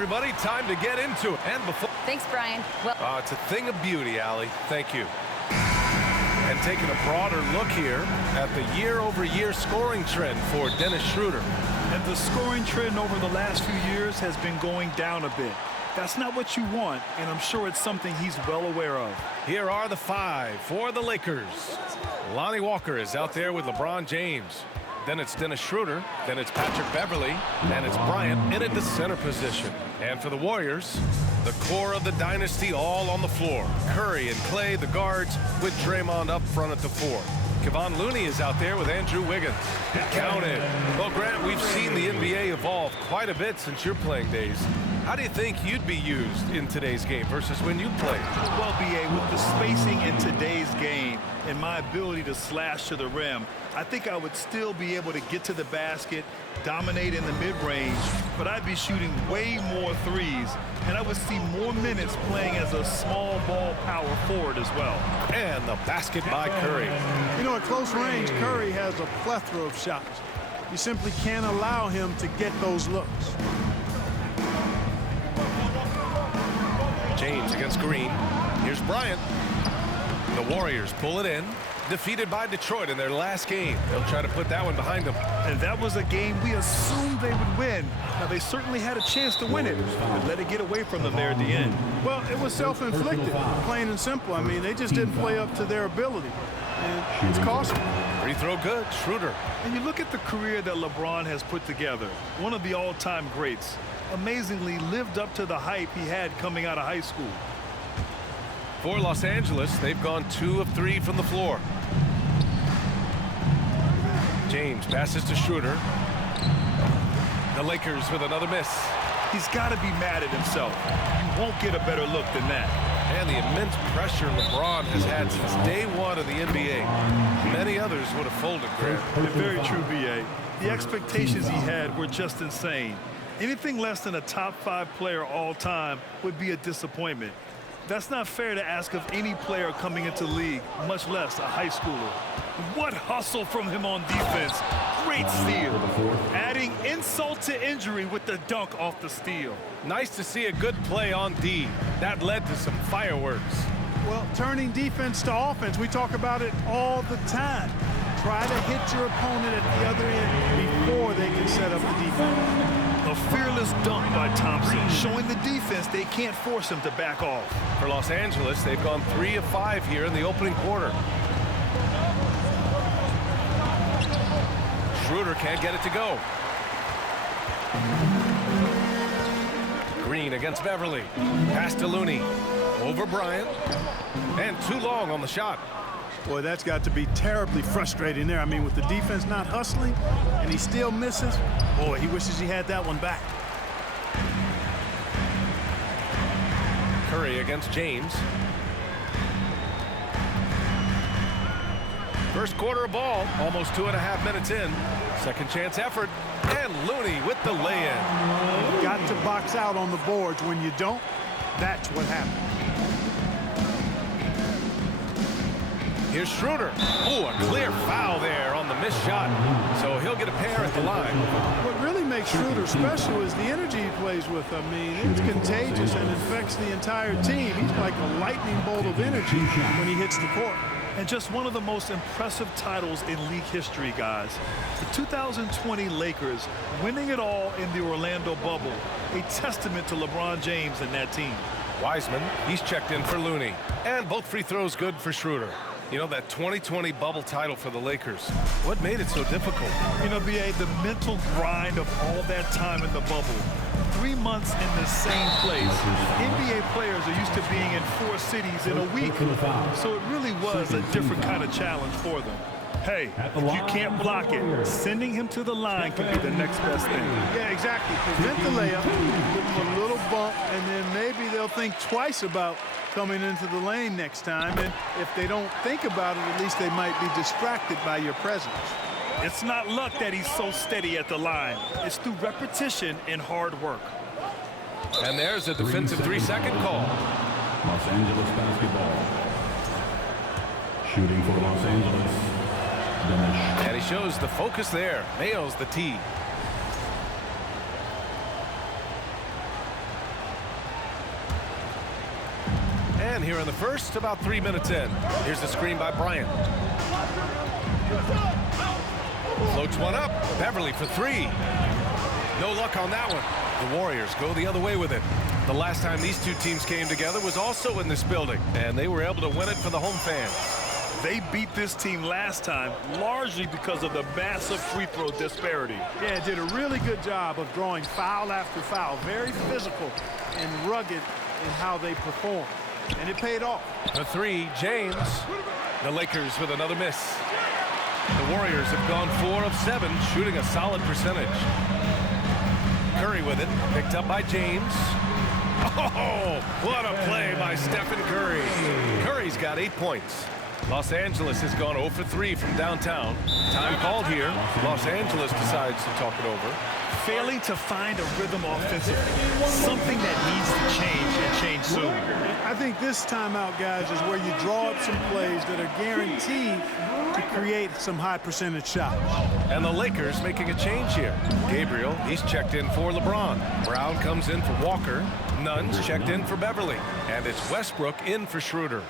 everybody. Time to get into it. And before... Thanks, Brian. Well, it's a thing of beauty, Allie. Thank you. And taking a broader look here at the year-over-year scoring trend for Dennis Schroeder. And the scoring trend over the last few years has been going down a bit. That's not what you want, and I'm sure it's something he's well aware of. Here are the 5 for the Lakers. Lonnie Walker is out there with LeBron James. Then it's Dennis Schroeder. Then it's Patrick Beverley. And it's Bryant in at the center position. And for the Warriors, the core of the dynasty all on the floor. Curry and Clay, the guards, with Draymond up front at the 4. Kevon Looney is out there with Andrew Wiggins. Counted. Well, Grant, we've seen the NBA evolve quite a bit since your playing days. How do you think you'd be used in today's game versus when you played? Well, B.A., with the spacing in today's game and my ability to slash to the rim, I think I would still be able to get to the basket, dominate in the mid-range, but I'd be shooting way more threes, and I would see more minutes playing as a small ball power forward as well. And the basket by Curry. You know, at close range, Curry has a plethora of shots. You simply can't allow him to get those looks. James against Green. Here's Bryant. The Warriors pull it in. Defeated by Detroit in their last game. They'll try to put that one behind them. And that was a game we assumed they would win. Now, they certainly had a chance to win it, but let it get away from them there at the end. Well, it was self-inflicted, plain and simple. I mean, they just didn't play up to their ability. And it's costly. Free throw good. Schroeder. And you look at the career that LeBron has put together. One of the all-time greats. Amazingly lived up to the hype he had coming out of high school. For Los Angeles, they've gone 2 of 3 from the floor. James passes to Schroeder. The Lakers with another miss. He's got to be mad at himself. You won't get a better look than that. And the immense pressure LeBron has had since day one of the NBA. Many others would have folded, Grant. Very true, B.A. The expectations he had were just insane. Anything less than a top 5 player all time would be a disappointment. That's not fair to ask of any player coming into the league, much less a high schooler. What hustle from him on defense. Great steal. Adding insult to injury with the dunk off the steal. Nice to see a good play on D. That led to some fireworks. Well, turning defense to offense, we talk about it all the time. Try to hit your opponent at the other end before they can set up the defense. A fearless dunk by Thompson, showing the defense they can't force him to back off. For Los Angeles, they've gone 3 of 5 here in the opening quarter. Schroeder can't get it to go. Green against Beverley. Pass to Looney. Over Bryant. And too long on the shot. Boy, that's got to be terribly frustrating there. I mean, with the defense not hustling and he still misses, boy, he wishes he had that one back. Curry against James. First quarter of ball, almost 2.5 minutes in. Second chance effort, and Looney with the lay-in. You've got to box out on the boards. When you don't, that's what happens. Here's Schroeder. Oh, a clear foul there on the missed shot. So he'll get a pair at the line. What really makes Schroeder special is the energy he plays with. I mean, it's contagious and infects the entire team. He's like a lightning bolt of energy when he hits the court. And just one of the most impressive titles in league history, guys. The 2020 Lakers winning it all in the Orlando bubble. A testament to LeBron James and that team. Wiseman, he's checked in for Looney. And both free throws good for Schroeder. You know, that 2020 bubble title for the Lakers, what made it so difficult? You know, B.A., the mental grind of all that time in the bubble. 3 months in the same place. NBA players are used to being in 4 cities in a week. So it really was a different kind of challenge for them. Hey, if you can't block it, sending him to the line could be the next best thing. Yeah, exactly. Prevent the layup, give him a little bump, and then maybe they'll think twice about coming into the lane next time. And if they don't think about it, at least they might be distracted by your presence. It's not luck that he's so steady at the line. It's through repetition and hard work. And there's a defensive 3-second call. Los Angeles basketball. Shooting for Los Angeles. And he shows the focus there. Nails the tee. again here in the first, about 3 minutes in. Here's the screen by Bryant. Floats one up. Beverly for three. No luck on that one. The Warriors go the other way with it. The last time these two teams came together was also in this building, and they were able to win it for the home fans. They beat this team last time largely because of the massive free throw disparity. Yeah, did a really good job of drawing foul after foul. Very physical and rugged in how they perform. And it paid off. The three, James. The Lakers with another miss. The Warriors have gone 4 of 7, shooting a solid percentage. Curry with it, picked up by James. Oh, what a play by Stephen Curry. Curry's got 8 points. Los Angeles has gone 0 for 3 from downtown. Time called here. Los Angeles decides to talk it over. Failing to find a rhythm offensively, something that needs to change and change soon. I think this timeout, guys, is where you draw up some plays that are guaranteed to create some high percentage shots. And the Lakers making a change here. Gabriel, he's checked in for LeBron. Brown comes in for Walker. Nunn's checked in for Beverly. And it's Westbrook in for Schroeder.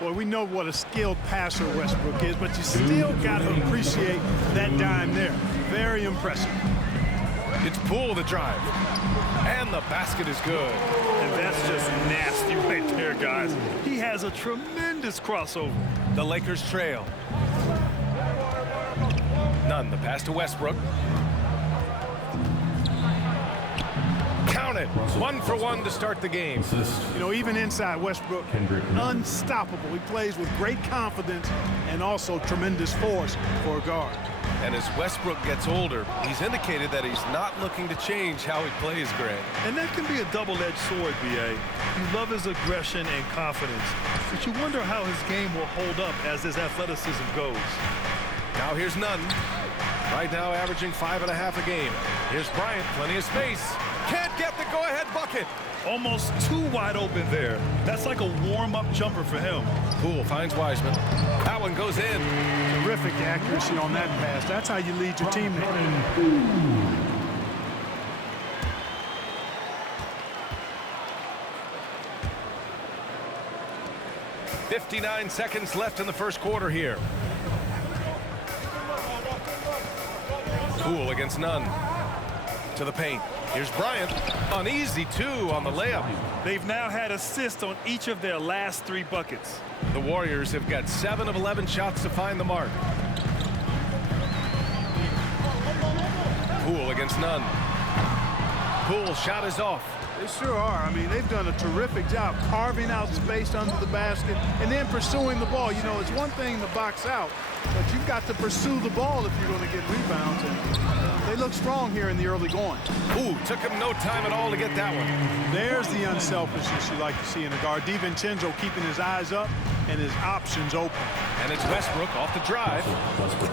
Well, we know what a skilled passer Westbrook is, but you still got to appreciate that dime there. Very impressive. It's Poole the drive. And the basket is good. And that's just nasty right there, guys. He has a tremendous crossover. The Lakers trail. Nunn, the pass to Westbrook. Count it. 1 for 1 to start the game. You know, even inside Westbrook, unstoppable. He plays with great confidence and also tremendous force for a guard. And as Westbrook gets older, he's indicated that he's not looking to change how he plays, Greg. And that can be a double-edged sword, B.A. You love his aggression and confidence, but you wonder how his game will hold up as his athleticism goes. Now here's Nunn. Right now averaging 5.5 a game. Here's Bryant, plenty of space. Can't get the go-ahead bucket. Almost too wide open there. That's like a warm-up jumper for him. Poole finds Wiseman. That one goes in. Terrific accuracy on that pass. That's how you lead your teammate. 59 seconds left in the first quarter here. Poole against Nunn. To the paint. Here's Bryant. An easy 2 on the layup. They've now had assists on each of their last 3 buckets. The Warriors have got 7 of 11 shots to find the mark. Poole against Nunn. Poole shot is off. They sure are. I mean, they've done a terrific job carving out space under the basket and then pursuing the ball. You know, it's one thing to box out, but you've got to pursue the ball if you're going to get rebounds. And they look strong here in the early going. Ooh, took him no time at all to get that one. There's the unselfishness you like to see in a guard. DiVincenzo keeping his eyes up and his options open. And it's Westbrook off the drive.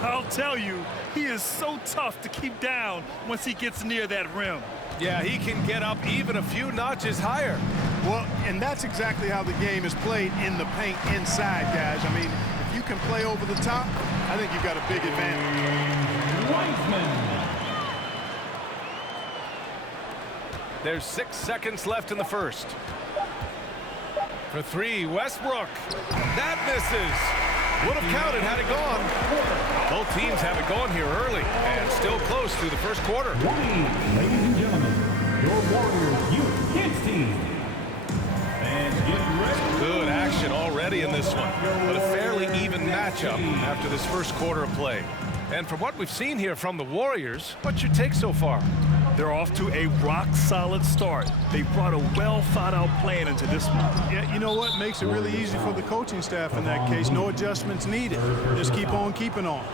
I'll tell you, he is so tough to keep down once he gets near that rim. Yeah, he can get up even a few notches higher. Well, and that's exactly how the game is played in the paint inside, guys. I mean, if you can play over the top, I think you've got a big advantage. Wiseman. There's 6 seconds left in the first. For 3, Westbrook. That misses. Would have counted had it gone. Both teams have it going here early and still close through the first quarter. Ladies and gentlemen, your Warriors Youth Kids team. And get ready. Good action already in this one, but a fairly even matchup after this first quarter of play. And from what we've seen here from the Warriors, what's your take so far? They're off to a rock-solid start. They brought a well-thought-out plan into this one. Yeah, you know what? Makes it really easy for the coaching staff in that case. No adjustments needed. Just keep on keeping on.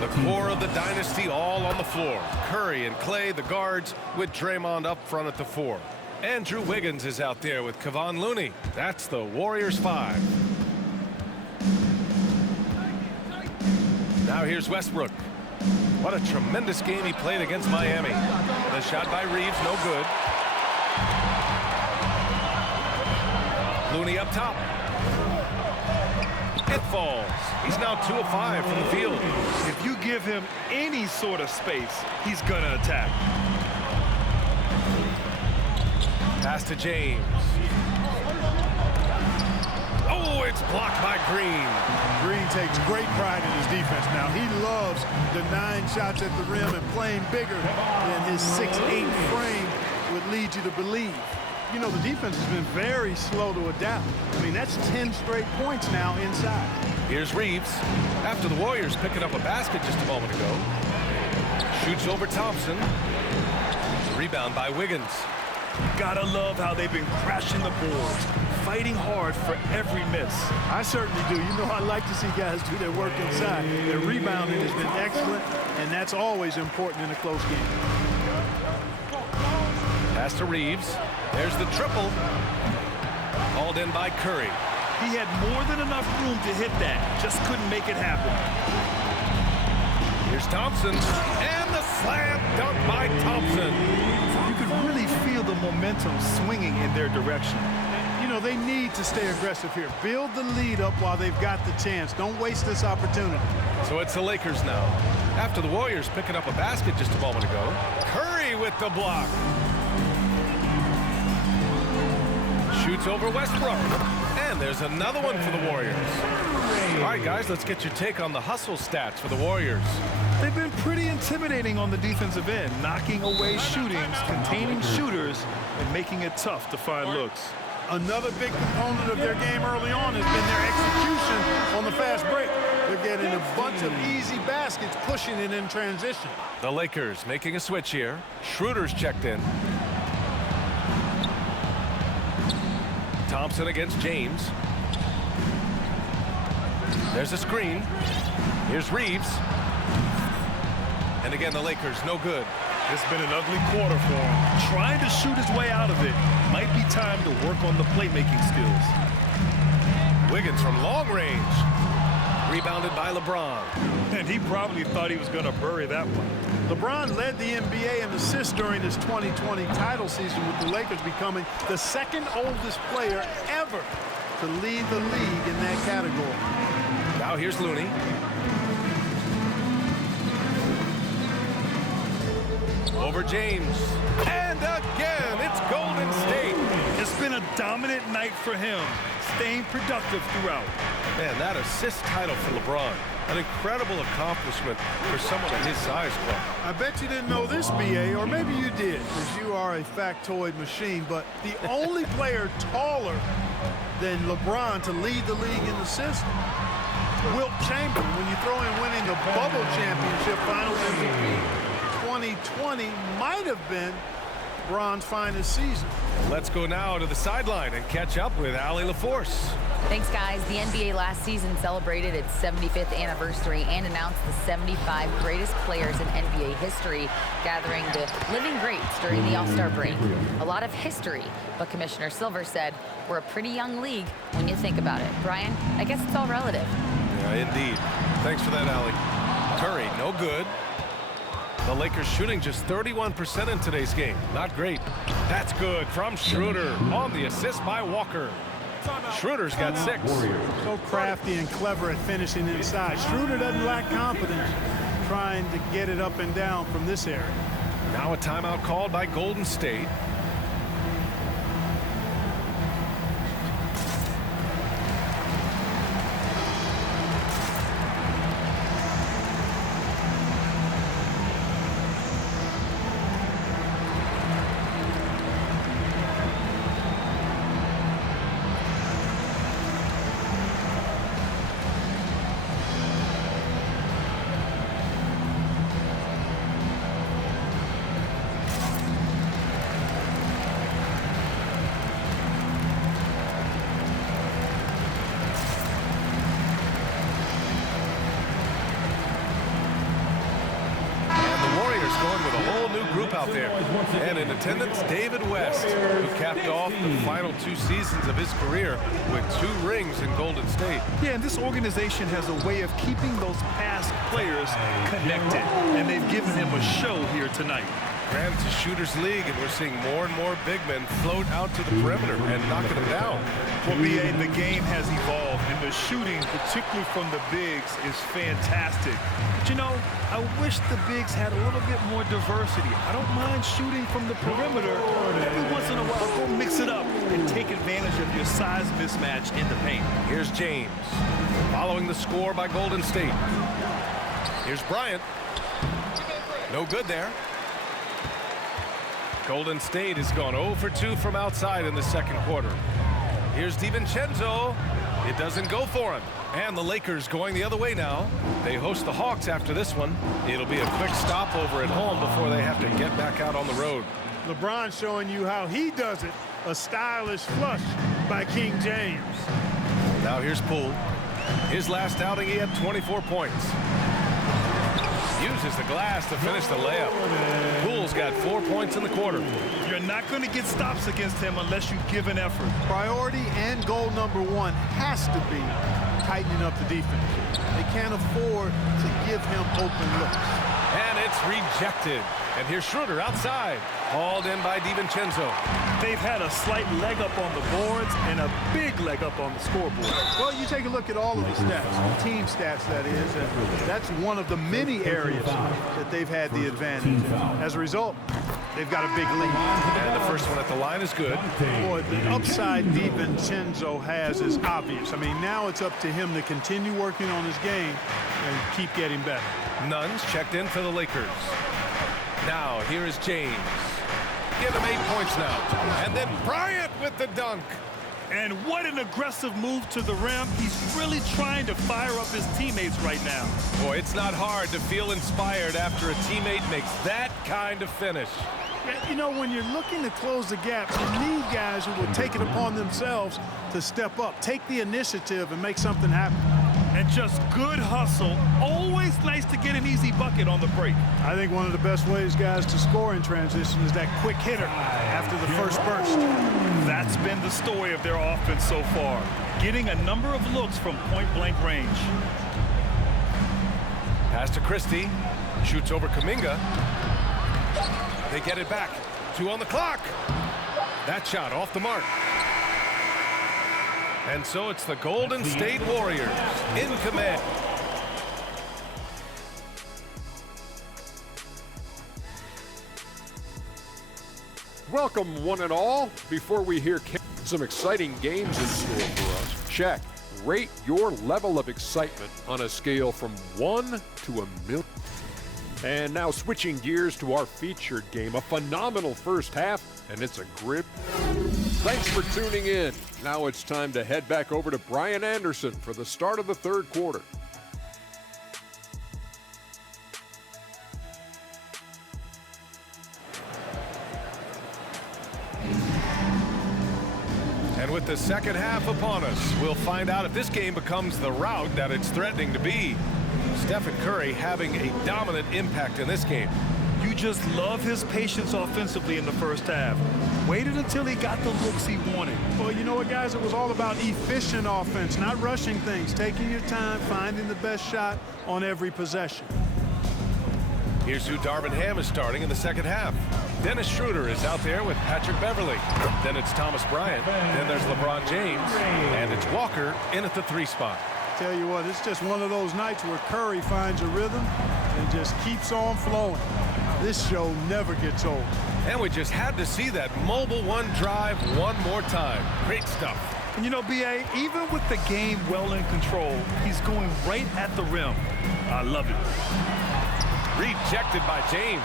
The core of the dynasty all on the floor. Curry and Clay, the guards, with Draymond up front at the 4. Andrew Wiggins is out there with Kevon Looney. That's the Warriors 5. Now here's Westbrook. What a tremendous game he played against Miami. The shot by Reeves, no good. Looney up top. It falls. He's now 2 of 5 from the field. If you give him any sort of space, he's going to attack. Pass to James. Oh, it's blocked by Green. Green takes great pride in his defense now. He loves denying shots at the rim and playing bigger than his 6'8" frame would lead you to believe. You know, the defense has been very slow to adapt. I mean, that's 10 straight points now inside. Here's Reeves. After the Warriors picking up a basket just a moment ago. Shoots over Thompson. Rebound by Wiggins. Gotta love how they've been crashing the boards, fighting hard for every miss. I certainly do. You know, I like to see guys do their work inside. Their rebounding has been excellent, and that's always important in a close game. Pass to Reeves. There's the triple. Called in by Curry. He had more than enough room to hit that, just couldn't make it happen. Here's Thompson, and the slam dunk by Thompson. You could really feel the momentum swinging in their direction. You know, they need to stay aggressive here. Build the lead up while they've got the chance. Don't waste this opportunity. So it's the Lakers now. After the Warriors picking up a basket just a moment ago. Curry with the block. Shoots over Westbrook. And there's another one for the Warriors. All right, guys, let's get your take on the hustle stats for the Warriors. They've been pretty intimidating on the defensive end, knocking away shootings, containing shooters, and making it tough to find looks. Another big component of their game early on has been their execution on the fast break. They're getting a bunch of easy baskets, pushing it in transition. The Lakers making a switch here. Schroeder's checked in. Thompson against James. There's a screen. Here's Reeves. And again, the Lakers, no good. It's been an ugly quarter for him. Trying to shoot his way out of it. Might be time to work on the playmaking skills. Wiggins from long range. Rebounded by LeBron. And he probably thought he was going to bury that one. LeBron led the NBA in assists during his 2020 title season, with the Lakers becoming the second oldest player ever to lead the league in that category. Now here's Looney. Over James. And again, it's Golden State. It's been a dominant night for him, staying productive throughout. Man, that assist title for LeBron. An incredible accomplishment for someone of his size, Clark. I bet you didn't know this, B.A., or maybe you did, because you are a factoid machine, but the only player taller than LeBron to lead the league in assists, Wilt Chamberlain, when you throw in winning the bubble championship finals MVP 2020, might have been LeBron's finest season. Let's go now to the sideline and catch up with Allie LaForce. Thanks, guys. The NBA last season celebrated its 75th anniversary and announced the 75 greatest players in NBA history, gathering the living greats during the All-Star break. A lot of history, but Commissioner Silver said we're a pretty young league when you think about it. Brian, I guess it's all relative. Yeah, indeed. Thanks for that, Allie. Curry, no good. The Lakers shooting just 31% in today's game. Not great. That's good from Schroeder on the assist by Walker. Schroeder's got 6. So crafty and clever at finishing inside. Schroeder doesn't lack confidence trying to get it up and down from this area. Now a timeout called by Golden State. Out there. And in attendance, David West, who capped off the final 2 seasons of his career with 2 rings in Golden State. Yeah, and this organization has a way of keeping those past players connected, and they've given him a show here tonight. Granted, it's a shooter's league, and we're seeing more and more big men float out to the perimeter and knocking them down. Well, BA, the game has evolved, and the shooting, particularly from the bigs, is fantastic. But, you know, I wish the bigs had a little bit more diversity. I don't mind shooting from the perimeter. Every once in a while, go mix it up and take advantage of your size mismatch in the paint. Here's James, following the score by Golden State. Here's Bryant. No good there. Golden State has gone 0 for 2 from outside in the second quarter. Here's DiVincenzo. It doesn't go for him. And the Lakers going the other way now. They host the Hawks after this one. It'll be a quick stopover at home before they have to get back out on the road. LeBron showing you how he does it. A stylish flush by King James. Now here's Poole. His last outing, he had 24 points. Uses the glass to finish the layup. Poole's got 4 points in the quarter. You're not going to get stops against him unless you give an effort. Priority and goal number one has to be tightening up the defense. They can't afford to give him open looks. And it's rejected. And here's Schroeder outside. Hauled in by DiVincenzo. They've had a slight leg up on the boards and a big leg up on the scoreboard. Well, you take a look at all of the stats, the team stats that is, and that's one of the many areas that they've had the advantage. As a result, they've got a big lead. And the first one at the line is good. Boy, the upside DiVincenzo has is obvious. I mean, now it's up to him to continue working on his game and keep getting better. Nuns checked in for the Lakers. Now, here is James. Give him 8 points now. And then Bryant with the dunk. And what an aggressive move to the rim. He's really trying to fire up his teammates right now. Boy, it's not hard to feel inspired after a teammate makes that kind of finish. Yeah, you know, when you're looking to close the gap, you need guys who will take it upon themselves to step up, take the initiative, and make something happen. And just good hustle. Always nice to get an easy bucket on the break. I think one of the best ways, guys, to score in transition is that quick hitter after the first burst. That's been the story of their offense so far. Getting a number of looks from point-blank range. Pass to Christie. Shoots over Kuminga. They get it back. 2 on the clock. That shot off the mark. And so it's the Golden State Warriors in command. Welcome, one and all. Before we hear some exciting games in store for us, check. Rate your level of excitement on a scale from 1 to 1,000,000. And now switching gears to our featured game. A phenomenal first half, and it's a grip. Thanks for tuning in. Now it's time to head back over to Brian Anderson for the start of the third quarter. And with the second half upon us, we'll find out if this game becomes the rout that it's threatening to be. Stephen Curry having a dominant impact in this game. You just love his patience offensively in the first half. Waited until he got the looks he wanted. Well, you know what, guys? It was all about efficient offense, not rushing things, taking your time, finding the best shot on every possession. Here's who Darvin Ham is starting in the second half. Dennis Schroeder is out there with Patrick Beverly. Then it's Thomas Bryant. Then there's LeBron James. And it's Walker in at the 3 spot. Tell you what, it's just one of those nights where Curry finds a rhythm and just keeps on flowing. This show never gets old. And we just had to see that mobile one drive one more time. Great stuff. And you know, B.A., even with the game well in control, he's going right at the rim. I love it. Rejected by James.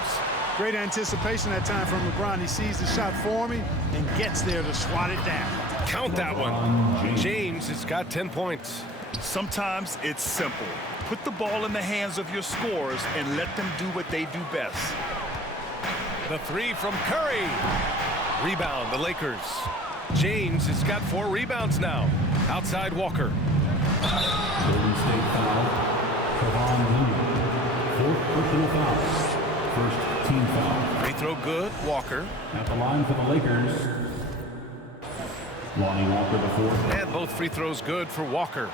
Great anticipation that time from LeBron. He sees the shot forming and gets there to swat it down. Count that one. James has got 10 points. Sometimes it's simple. Put the ball in the hands of your scorers and let them do what they do best. The 3 from Curry. Rebound, the Lakers. James has got 4 rebounds now. Outside Walker. Golden State foul. Kevon Looney. 4th personal foul. First team foul. Free throw good, Walker. At the line for the Lakers. Lonnie Walker the 4th. And both free throws good for Walker.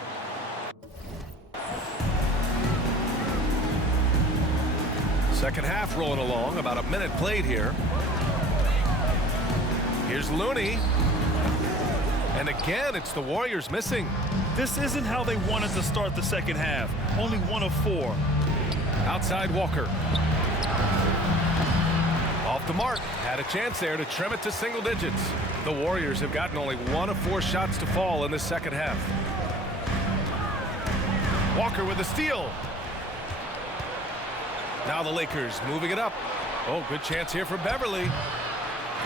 Second half rolling along, about a minute played here. Here's Looney. And again, it's the Warriors missing. This isn't how they wanted to start the second half. Only 1 of 4. Outside Walker. Off the mark. Had a chance there to trim it to single digits. The Warriors have gotten only 1 of 4 shots to fall in the second half. Walker with a steal. Now the Lakers moving it up. Oh, good chance here for Beverly.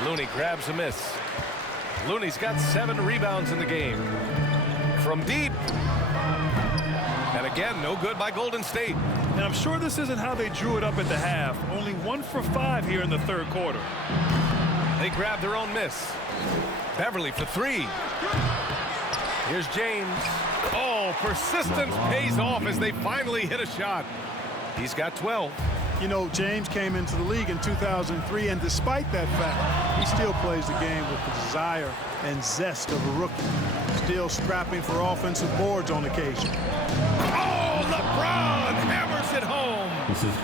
Looney grabs a miss. Looney's got 7 rebounds in the game. From deep. And again, no good by Golden State. And I'm sure this isn't how they drew it up at the half. Only 1 for 5 here in the third quarter. They grab their own miss. Beverly for 3. Here's James. Oh, persistence pays off as they finally hit a shot. He's got 12. You know, James came into the league in 2003, and despite that fact, he still plays the game with the desire and zest of a rookie. Still scrapping for offensive boards on occasion. Oh, LeBron hammers it home.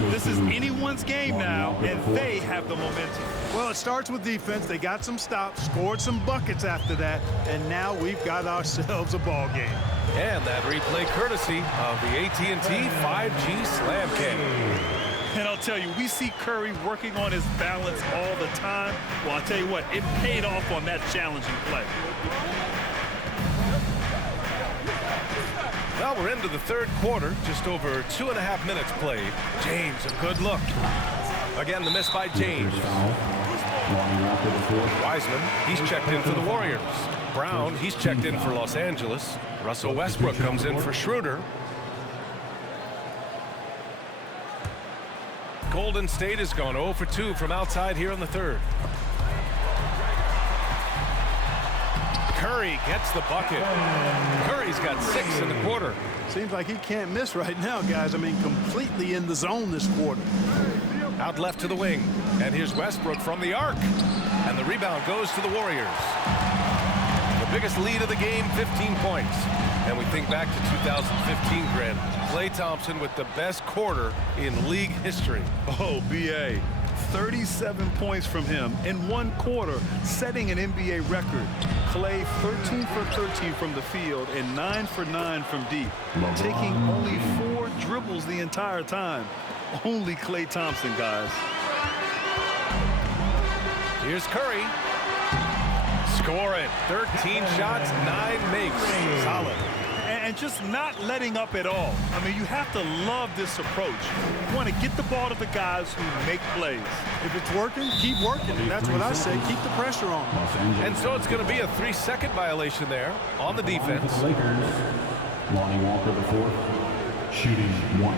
This is anyone's game now, and they have the momentum. Well, it starts with defense. They got some stops, scored some buckets after that, and now we've got ourselves a ball game. And that replay courtesy of the AT&T 5G Slam Cam. And I'll tell you, we see Curry working on his balance all the time. Well, I'll tell you what, it paid off on that challenging play. Well, we're into the third quarter, just over 2.5 minutes played. James, a good look. Again, the miss by James. Wiseman, he's checked in for the Warriors. Brown, he's checked in for Los Angeles. Russell Westbrook comes in for Schroeder. Golden State has gone 0 for 2 from outside here in the third. Curry gets the bucket. Curry's got 6 in the quarter. Seems like he can't miss right now, guys. I mean, completely in the zone this quarter. Out left to the wing. And here's Westbrook from the arc. And the rebound goes to the Warriors. The biggest lead of the game, 15 points. And we think back to 2015, Grant. Klay Thompson with the best quarter in league history. Oh, B.A. 37 points from him in 1 quarter, setting an NBA record. Klay 13 for 13 from the field and 9 for 9 from deep, taking only 4 dribbles the entire time. Only Klay Thompson, guys. Here's Curry. Score it. 13 shots, 9 makes. Solid. And just not letting up at all. I mean, you have to love this approach. You want to get the ball to the guys who make plays. If it's working, keep working. That's what I say. Keep the pressure on. And so it's going to be a 3-second violation there on the defense. Lakers, Lonnie Walker the fourth, shooting 1.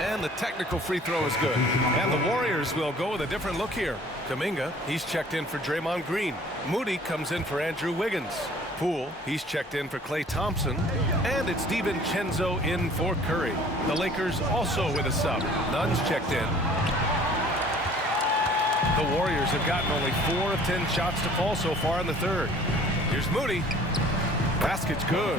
And the technical free throw is good. And the Warriors will go with a different look here. Kuminga, he's checked in for Draymond Green. Moody comes in for Andrew Wiggins. Poole, he's checked in for Klay Thompson. And it's DiVincenzo in for Curry. The Lakers also with a sub. Nunn's checked in. The Warriors have gotten only 4 of 10 shots to fall so far in the third. Here's Moody. Basket's good.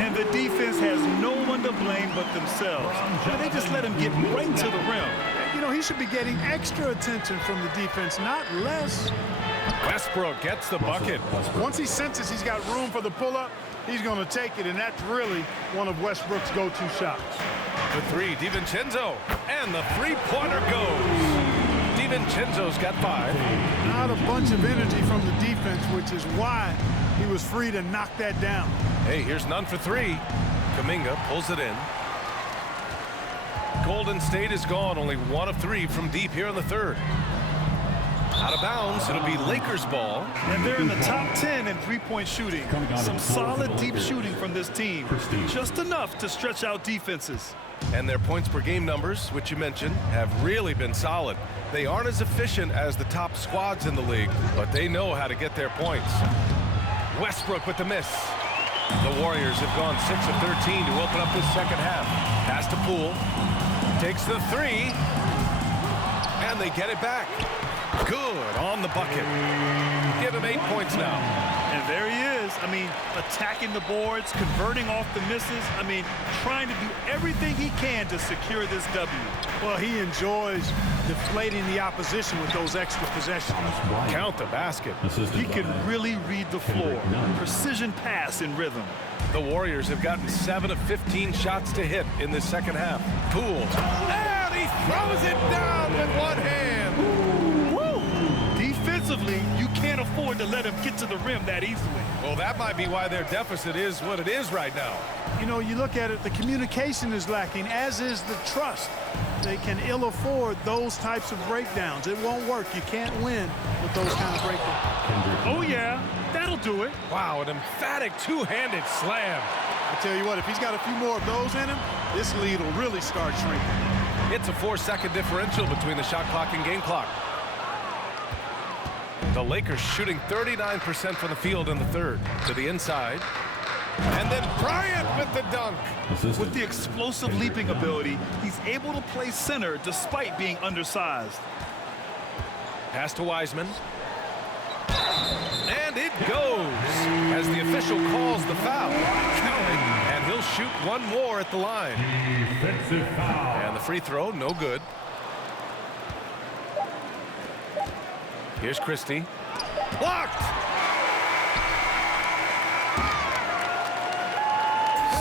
And the defense has no one to blame but themselves. They just let him get right to the rim. You know, he should be getting extra attention from the defense, not less. Westbrook gets the bucket. Once he senses he's got room for the pull-up, he's going to take it, and that's really one of Westbrook's go-to shots. The 3, DiVincenzo. And the three-pointer goes. DiVincenzo's got 5. Not a bunch of energy from the defense, which is why he was free to knock that down. Hey, here's Nunn for 3. Kuminga pulls it in. Golden State is gone, only 1 of 3 from deep here in the third. Out of bounds, it'll be Lakers ball. And they're in the top 10 in three-point shooting. Some solid deep shooting from this team. Just enough to stretch out defenses. And their points per game numbers, which you mentioned, have really been solid. They aren't as efficient as the top squads in the league, but they know how to get their points. Westbrook with the miss. The Warriors have gone 6 of 13 to open up this second half. Pass to Poole. Takes the 3. And they get it back. Good on the bucket. Give him 8 points now. And there he is. I mean, attacking the boards, converting off the misses. I mean, trying to do everything he can to secure this W. Well, he enjoys deflating the opposition with those extra possessions. Count the basket. He can really read the floor. Precision pass in rhythm. The Warriors have gotten 7 of 15 shots to hit in this second half. Poole. And he throws it down with one hand. Woo! Defensively, you can't afford to let him get to the rim that easily. Well, that might be why their deficit is what it is right now. You know, you look at it, the communication is lacking, as is the trust. They can ill afford those types of breakdowns. It won't work. You can't win with those kind of breakdowns. Oh, yeah. That'll do it. Wow, an emphatic two-handed slam. I tell you what, if he's got a few more of those in him, this lead will really start shrinking. It's a 4-second differential between the shot clock and game clock. The Lakers shooting 39% from the field in the third. To the inside. And then Bryant with the dunk. With the explosive leaping ability, he's able to play center despite being undersized. Pass to Wiseman. And it goes as the official calls the foul. Counting, and he'll shoot one more at the line. Defensive foul. And the free throw, no good. Here's Christie. Blocked!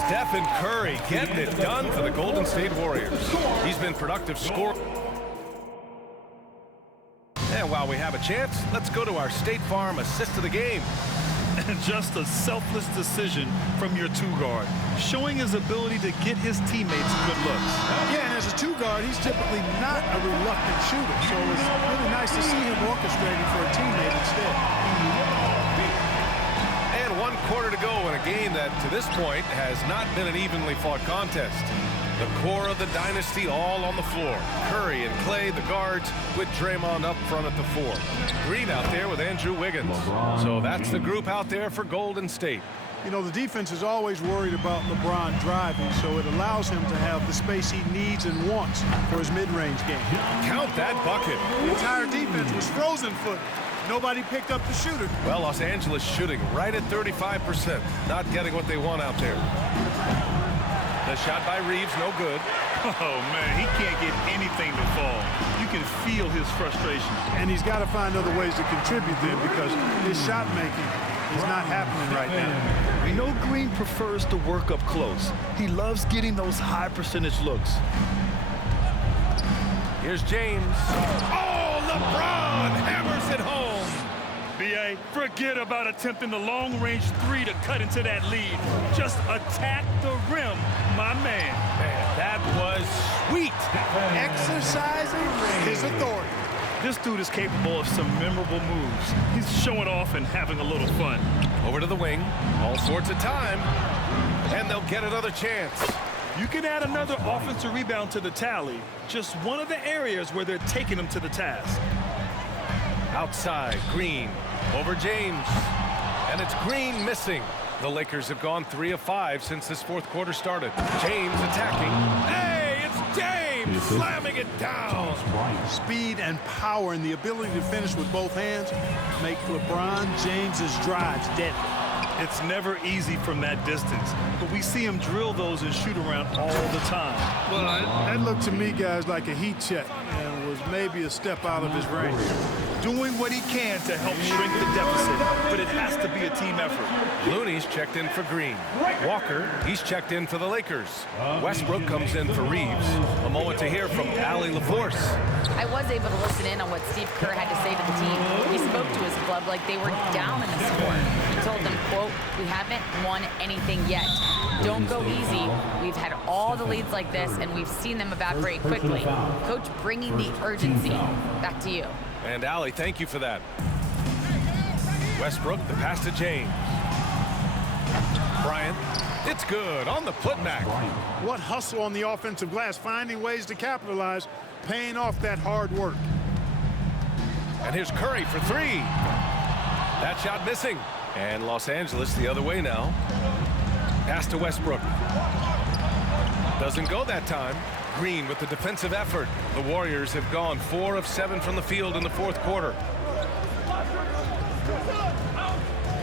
Stephen Curry getting it done for the Golden State Warriors. He's been productive scorer. And while we have a chance, let's go to our State Farm assist of the game. And just a selfless decision from your two-guard, showing his ability to get his teammates good looks. Yeah, and as a two-guard, he's typically not a reluctant shooter, so it's really nice to see him orchestrating for a teammate instead. And 1 quarter to go in a game that, to this point, has not been an evenly fought contest. The core of the dynasty all on the floor. Curry and Clay, the guards, with Draymond up front at the 4. Green out there with Andrew Wiggins. So that's the group out there for Golden State. You know, the defense is always worried about LeBron driving, so it allows him to have the space he needs and wants for his mid-range game. Count that bucket. The entire defense was frozen foot. Nobody picked up the shooter. Well, Los Angeles shooting right at 35%. Not getting what they want out there. The shot by Reeves, no good. Oh, man, he can't get anything to fall. You can feel his frustration. And he's got to find other ways to contribute then because his shot making is not happening right now. We know Green prefers to work up close. He loves getting those high percentage looks. Here's James. Oh, LeBron hammers it home. B.A., forget about attempting the long-range 3 to cut into that lead. Just attack the rim, my man. Man, that was sweet. Exercising his authority. This dude is capable of some memorable moves. He's showing off and having a little fun. Over to the wing. All sorts of time. And they'll get another chance. You can add another offensive rebound to the tally. Just one of the areas where they're taking him to the task. Outside, Green. Over James. And it's Green missing. The Lakers have gone 3 of 5 since this fourth quarter started. James attacking. Hey, it's James slamming it down. Speed and power and the ability to finish with both hands make LeBron James's drives deadly. It's never easy from that distance, but we see him drill those and shoot around all the time. Well, that looked to me, guys, like a heat check and was maybe a step out of his range. Doing what he can to help shrink the deficit, but it has to be a team effort. Looney's checked in for Green. Walker, he's checked in for the Lakers. Westbrook comes in for Reeves. A moment to hear from Allie LaForce. I was able to listen in on what Steve Kerr had to say to the team. He spoke to his club like they were down in the score. He told them, quote, "We haven't won anything yet. Don't go easy. We've had all the leads like this, and we've seen them evaporate quickly." Coach bringing the urgency. Back to you. And Allie, thank you for that. Westbrook, the pass to James. Bryant, it's good on the putback. What hustle on the offensive glass, finding ways to capitalize, paying off that hard work. And here's Curry for 3. That shot missing. And Los Angeles the other way now. Pass to Westbrook. Doesn't go that time. Green with the defensive effort. The Warriors have gone 4 of 7 from the field in the fourth quarter.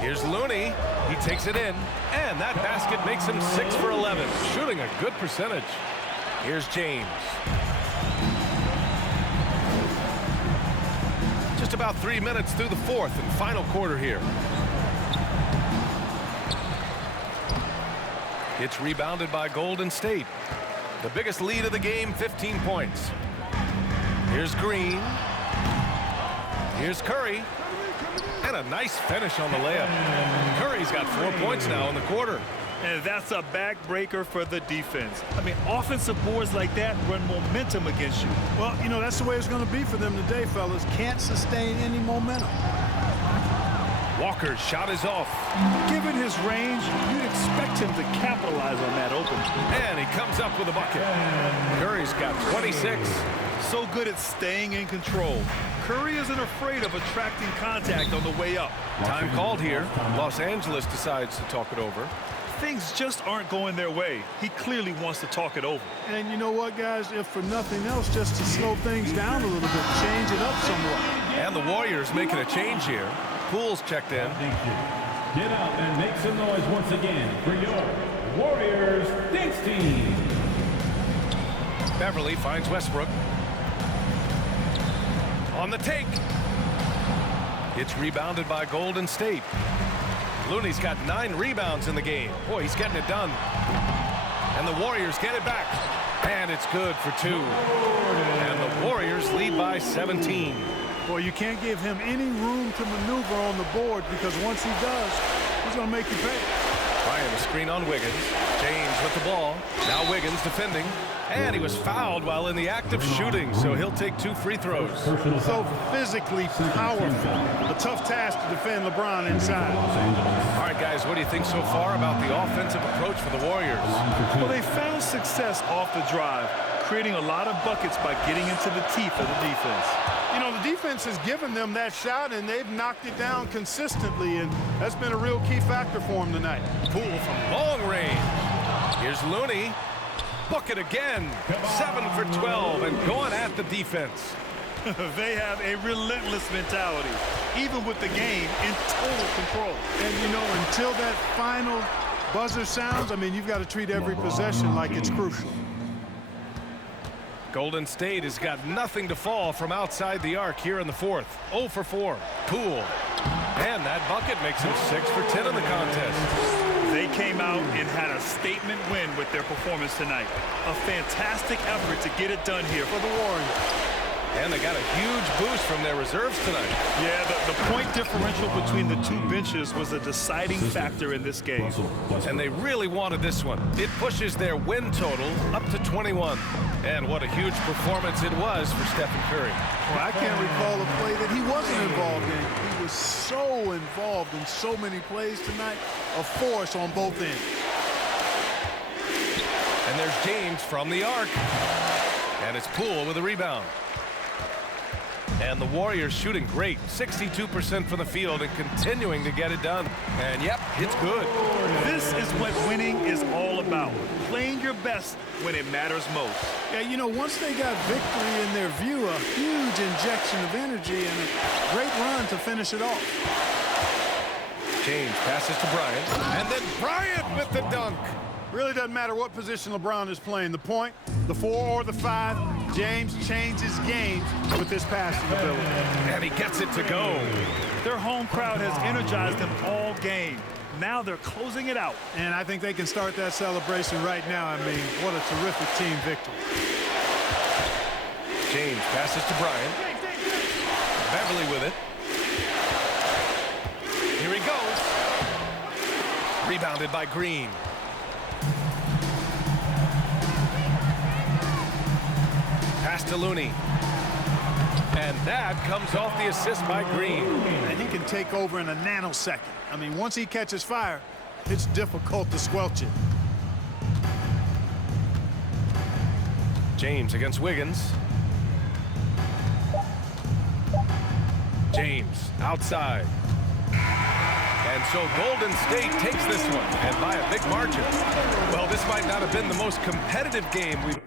Here's Looney. He takes it in, and that basket makes him 6 for 11, shooting a good percentage. Here's James. Just about 3 minutes through the fourth and final quarter here. It's rebounded by Golden State. The biggest lead of the game, 15 points. Here's Green. Here's Curry. And a nice finish on the layup. Curry's got 4 points now in the quarter. And that's a backbreaker for the defense. I mean, offensive boards like that run momentum against you. Well, you know, that's the way it's going to be for them today, fellas. Can't sustain any momentum. Walker's shot is off. Given his range, you'd expect him to capitalize on that opening. And he comes up with a bucket. Curry's got 26. So good at staying in control. Curry isn't afraid of attracting contact on the way up. Time called here. Los Angeles decides to talk it over. Things just aren't going their way. He clearly wants to talk it over. And you know what, guys? If for nothing else, just to slow things down a little bit, change it up somewhat. And the Warriors making a change here. Poole's checked in. Thank you. Get up and make some noise once again for your Warriors Dinks team. Beverly finds Westbrook. On the take. It's rebounded by Golden State. Looney's got 9 rebounds in the game. Boy, he's getting it done. And the Warriors get it back. And it's good for 2. And the Warriors lead by 17. Boy, you can't give him any room to maneuver on the board because once he does, he's going to make you pay. Bryant, a screen on Wiggins. James with the ball. Now Wiggins defending. And he was fouled while in the act of shooting, so he'll take 2 free throws. So physically powerful. A tough task to defend LeBron inside. All right, guys, what do you think so far about the offensive approach for the Warriors? Well, they found success off the drive, creating a lot of buckets by getting into the teeth of the defense. You know, the defense has given them that shot, and they've knocked it down consistently, and that's been a real key factor for them tonight. Poole from long range. Here's Looney. Bucket again. 7 for 12 and going at the defense. They have a relentless mentality, even with the game in total control. And, you know, until that final buzzer sounds, I mean, you've got to treat every possession like it's crucial. Golden State has got nothing to fall from outside the arc here in the fourth. 0 for 4. Poole. And that bucket makes him 6 for 10 in the contest. They came out and had a statement win with their performance tonight. A fantastic effort to get it done here for the Warriors. And they got a huge boost from their reserves tonight. Yeah, the point differential between the 2 benches was a deciding factor in this game. And they really wanted this one. It pushes their win total up to 21. And what a huge performance it was for Stephen Curry. Well, I can't recall a play that he wasn't involved in. He was so involved in so many plays tonight. A force on both ends. And there's James from the arc. And it's Poole with a rebound. And the Warriors shooting great. 62% from the field and continuing to get it done. And, yep, it's good. This is what winning is all about. Playing your best when it matters most. Yeah, you know, once they got victory in their view, a huge injection of energy and a great run to finish it off. James passes to Bryant. And then Bryant with the dunk. Really doesn't matter what position LeBron is playing. The point, the 4 or the 5, James changes games with this passing ability. And he gets it to go. Their home crowd has energized them all game. Now they're closing it out. And I think they can start that celebration right now. I mean, what a terrific team victory. James passes to Bryant. Beverly with it. Here he goes. Rebounded by Green. Pass to Looney. And that comes off the assist by Green. And he can take over in a nanosecond. I mean, once he catches fire, it's difficult to squelch it. James against Wiggins. James outside. And so Golden State takes this one, and by a big margin. Well, this might not have been the most competitive game we've